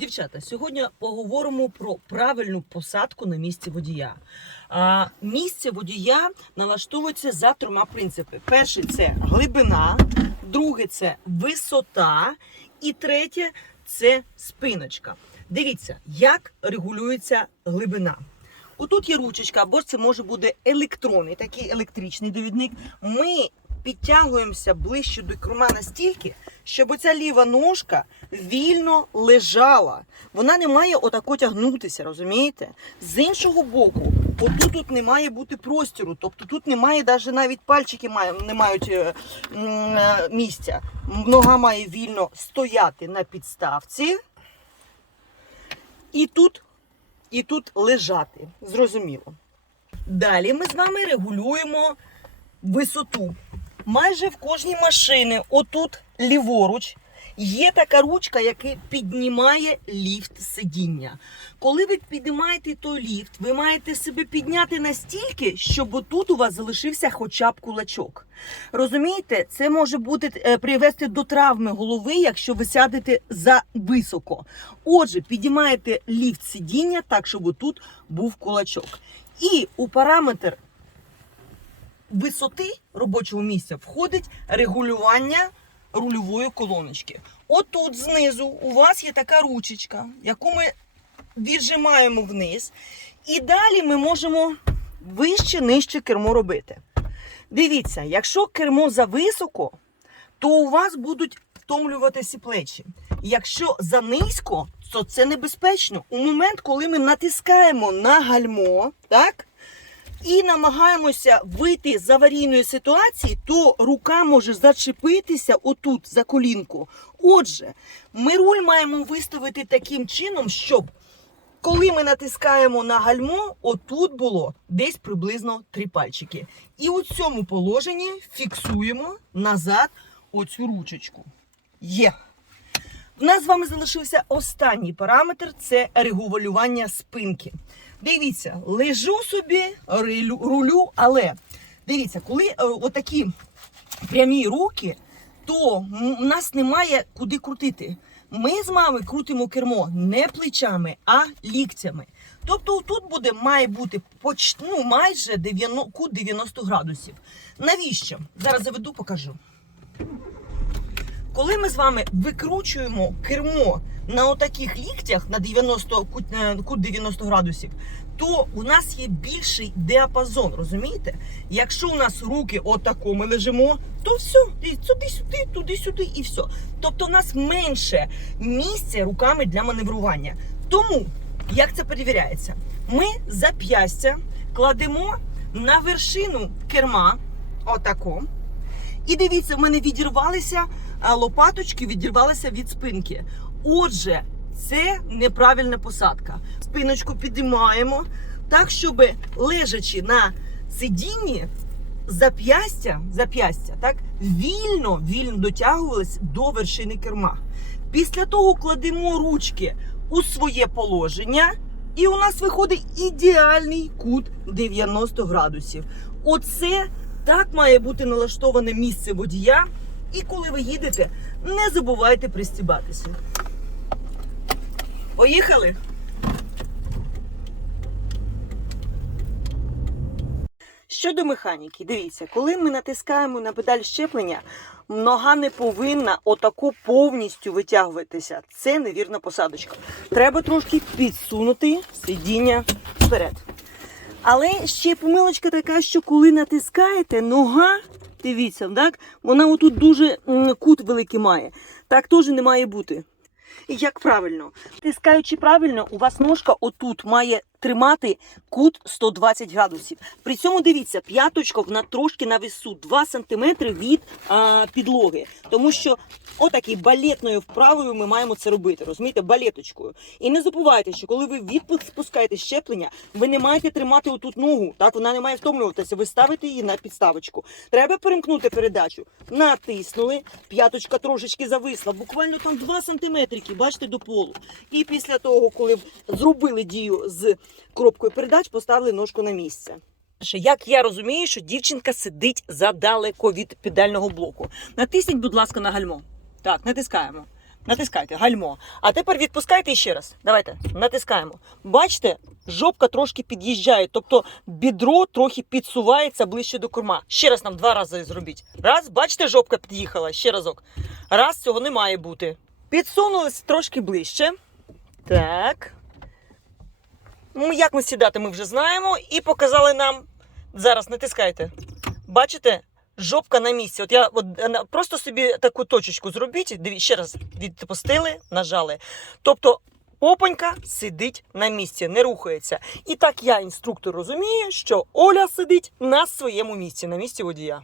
Дівчата, сьогодні поговоримо про правильну посадку на місці водія. А, місце водія налаштовується за трьома принципами: перший це глибина, друге це висота, і третє це спиночка. Дивіться, як регулюється глибина. Отут є ручечка, або це може бути електронний, такий електричний довідник. Ми підтягуємося ближче до керма настільки, щоб оця ліва ножка вільно лежала. Вона не має отако тягнутися, розумієте? З іншого боку, отут тут не має бути простіру, тобто тут немає навіть навіть пальчики не мають е, е, місця. Нога має вільно стояти на підставці. І тут, і тут лежати. Зрозуміло. Далі ми з вами регулюємо висоту. Майже в кожній машині, отут ліворуч, є така ручка, яка піднімає ліфт сидіння. Коли ви піднімаєте той ліфт, ви маєте себе підняти настільки, щоб отут у вас залишився хоча б кулачок. Розумієте, це може бути е, привести до травми голови, якщо ви сядете за високо. Отже, підіймаєте ліфт сидіння так, щоб отут був кулачок. І у параметр висоти робочого місця входить регулювання рульової колоночки. Отут знизу у вас є така ручечка, яку ми віджимаємо вниз. І далі ми можемо вище, нижче кермо робити. Дивіться, якщо кермо зависоко, то у вас будуть втомлюватися плечі. Якщо занизько, то це небезпечно. У момент, коли ми натискаємо на гальмо, так? І намагаємося вийти з аварійної ситуації, то рука може зачепитися отут за колінку. Отже, ми руль маємо виставити таким чином, щоб коли ми натискаємо на гальмо, отут було десь приблизно три пальчики. І у цьому положенні фіксуємо назад оцю ручечку. Є. В нас з вами залишився останній параметр це регулювання спинки. Дивіться, лежу собі, рулю, але дивіться, коли е, отакі прямі руки, то у нас немає куди крутити. Ми з вами крутимо кермо не плечами, а ліктями. Тобто тут буде, має бути поч... ну, майже 90, кут 90 градусів. Навіщо? Зараз заведу, покажу. Коли ми з вами викручуємо кермо на отаких ліктях на 90 кут, е, кут 90 градусів, то у нас є більший діапазон, розумієте? Якщо у нас руки отако ми лежимо, то все, туди-сюди, туди-сюди і все. Тобто у нас менше місця руками для маневрування. Тому, як це перевіряється? Ми зап'ястя кладемо на вершину керма, отако. І дивіться, в мене відірвалися а, лопаточки, відірвалися від спинки. Отже, це неправильна посадка. Спиночку підіймаємо так, щоб лежачи на сидінні, зап'ястя, зап'ястя так, вільно, вільно дотягувались до вершини керма. Після того кладемо ручки у своє положення, і у нас виходить ідеальний кут 90 градусів. Оце так має бути налаштоване місце водія. І коли ви їдете, не забувайте пристібатися. Поїхали! Щодо механіки, дивіться, коли ми натискаємо на педаль щеплення, нога не повинна отако повністю витягуватися. Це невірна посадочка. Треба трошки підсунути сидіння вперед. Але ще помилочка така, що коли натискаєте, нога, дивіться, так, вона отут дуже кут великий має. Так теж не має бути. Як правильно? Тискаючи правильно, у вас ножка отут має тримати кут 120 градусів. При цьому дивіться, п'яточка вона трошки на весу 2 см від а, підлоги. Тому що отакий балетною вправою ми маємо це робити. Розумієте, балеточкою. І не забувайте, що коли ви відпускаєте щеплення, ви не маєте тримати отут ногу. Так вона не має втомлюватися. Ви ставите її на підставочку. Треба перемкнути передачу. Натиснули, п'яточка трошечки зависла, буквально там 2 сантиметрики, бачите, до полу. І після того, коли зробили дію з коробкою передач, поставили ножку на місце. Як я розумію, що дівчинка сидить задалеко від педального блоку. Натисніть, будь ласка, на гальмо. Так, натискаємо. Натискайте, гальмо. А тепер відпускайте ще раз. Давайте, натискаємо. Бачите, жопка трошки під'їжджає, тобто бідро трохи підсувається ближче до корма. Ще раз нам два рази зробіть. Раз, бачите, жопка під'їхала, ще разок. Раз, цього не має бути. Підсунулись трошки ближче. Так. Ну, як ми сідати, ми вже знаємо. І показали нам. Зараз натискайте. Бачите? Жопка на місці. От я от, просто собі таку точечку зробіть. Диві, ще раз відпустили, нажали. Тобто попонька сидить на місці, не рухається. І так я, інструктор, розумію, що Оля сидить на своєму місці, на місці водія.